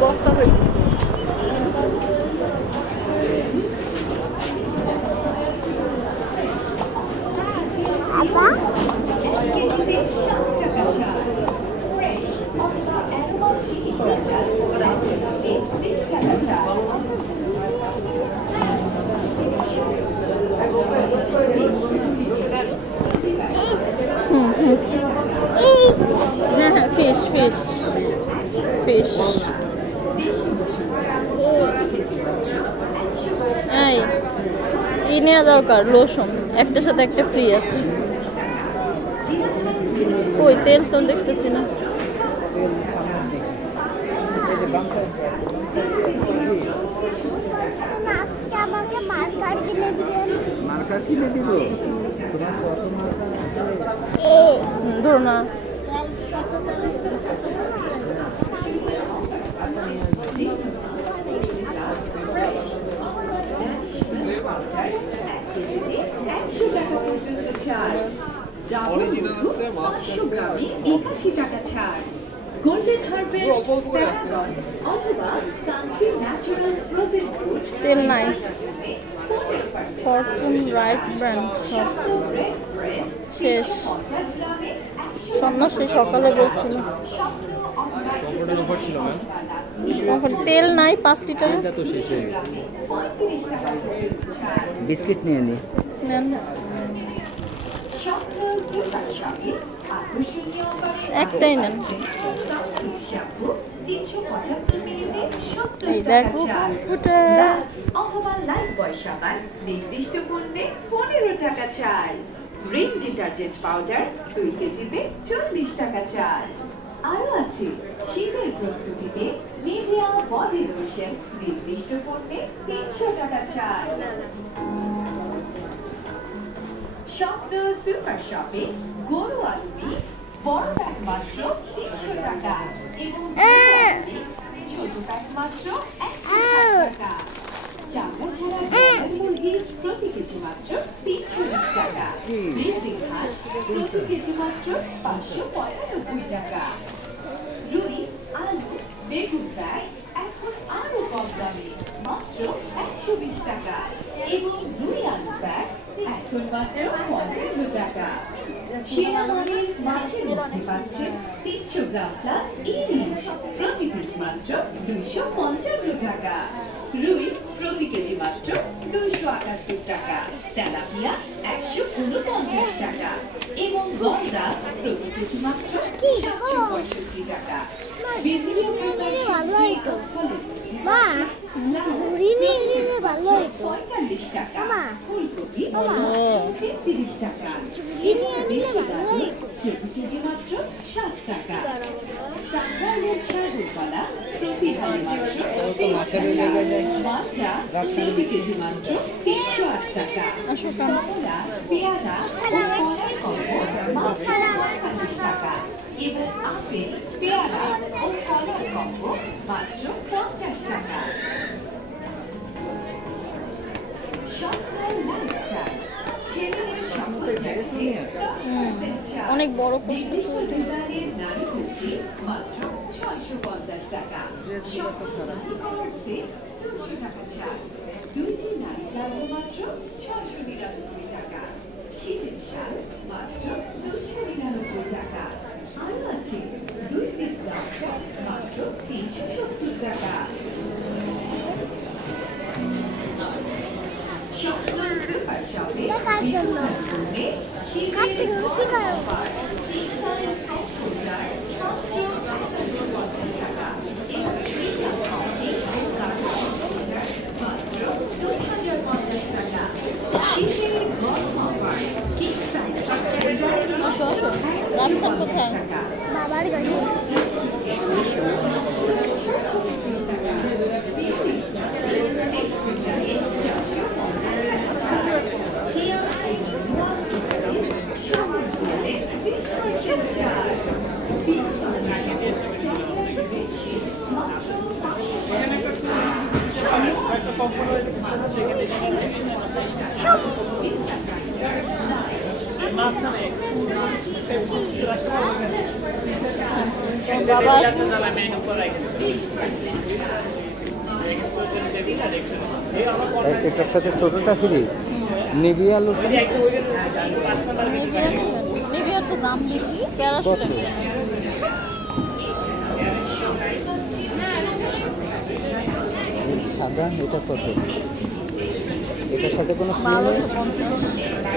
বস্তা হয়ে গেছে। হ্যাঁ ফিশ ফিশ ফিশ। এই নেওয়া দরকার লোশন, একটার সাথে একটা ফ্রি আছে। ওই তেল তো দেখতেছি না। মার্কার কিনে দিব ধরো না। তেল নাই। ফরচুন রাইস ব্র্যান্ড সব শেষ। সন্ন্যাসী সকালে বলছিল তেল নাই 5 লিটার। তো শেষ হয়ে গেছে। বিস্কিট নিয়ে নি নেন। একটাই নেন। এই দেখো কম্পিউটার। নির্দিষ্ট পণ্যে 15 টাকা ছাড়। রিন ডিটারজেন্ট পাউডার 2 কেজিতে 40 টাকা ছাড়। আরো আছে শীতের প্রস্তুতিতে নিভিয়া বডি লোশন নির্দিষ্ট পণ্যে 300 টাকা ছাড়। শব্দ সুপার শপে গরু আলু মিক্স বড় প্যাক মাত্র 300 টাকা এবং ছোট প্যাক মাত্র 100 টাকা। চামড়া ছাড়া ব্রয়লার মুরগি প্রতি কেজি মাত্র 320 টাকা। দেশি হাঁস প্রতি কেজি মাত্র 595 টাকা। রুই, আলু, বেগুন ব্যাগ এখন আরো কম দামে মাত্র 120 টাকা এবং রুই আলু ব্যাগ এখন মাত্র 55 টাকা। সেরা মানের মাছের মধ্যে পাচ্ছেন 300 গ্রাম প্লাস ইলিশ প্রতি পিস মাত্র 255 টাকা। রুই প্রতি কেজি মাত্র 278 টাকা। তেলাপিয়া 149 টাকা এবং গলদা প্রতি কেজি মাত্র 765 টাকা। বিভিন্ন প্রকারের মা ঘুরি নিয়ে ভালো হইতো 45 টাকা। ফুলকপি 33 টাকা। কিনে আনলে ভালো হইতো প্রতি কেজি মাত্র 7 টাকা। সাধারণ সাগরকলা প্রতি হালি মাত্র 30 টাকা। মাত্রা প্রতি কেজি মাত্র 308 টাকা। কমলা, পেয়ারা ও কলার কম্বো মাত্র 45 টাকা। এবার আপেল, পেয়ারা ও কলার কম্বো মাত্র 50 টাকা। অনেক বড় করছে মাত্র 650 টাকা। 200 টাকা ছাড়। 2টি নারী লাগবে মাত্র 699 টাকা। শীতের শাল মাত্র 299 টাকা। আরো আছে 2 পিস গামছা মাত্র 370 টাকা। রাস্তা কোথায়? বাবার গাড়ি। বাবা আসুন। এটার সাথে ছোটটা ফ্রি নিবিয়া লোশন নিবিয়া তো দাম বেশি, 1300 কত? টাকা। এই সাদা এটা কত? এটার সাথে কোনো ফ্রি নেই? 1250।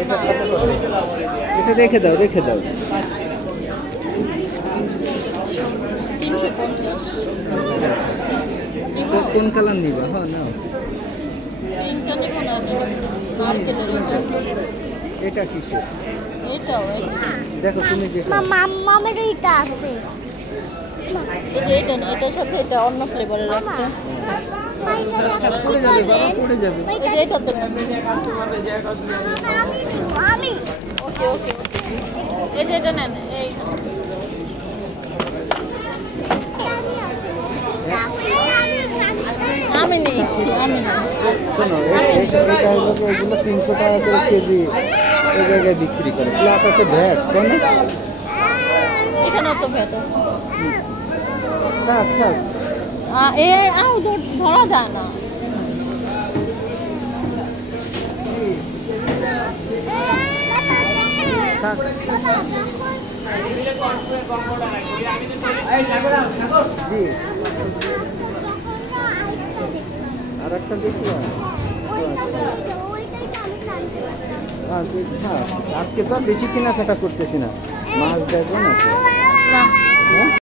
এটার সাথে কত? এটা রেখে দাও, রেখে দাও। 350। নিবো? কোন কালার নিবা? হ্যাঁ নাও। তিনটা নিবো না, নারকেলের এটা। এটা কিসের? এটাও দেখো তুমি যেটা মামার এইটা আছে এই যে এটা না, এটার সাথে এটা অন্য ফ্লেভারের একটা। পড়ে যাবে, বাবা পড়ে যাবে। এই যে এটা তো আমি ওকে ওকে। এই যে এটা নেন, এই আমি নিচ্ছি, আমি না। শোনো এটা হলো যে এগুলো 300 টাকা করে কেজি এই জায়গায় বিক্রি করে, প্লাস আছে ভ্যাট, তাই না? এখানেও তো ভ্যাট আছে। থাক থাক। এ আও ধরা যায় না। থাক। জি আর একটা দেখি আজকে তো আর বেশি কেনাকাটা করতেছি না, মাছ দেখবো না তো। না, হ্যাঁ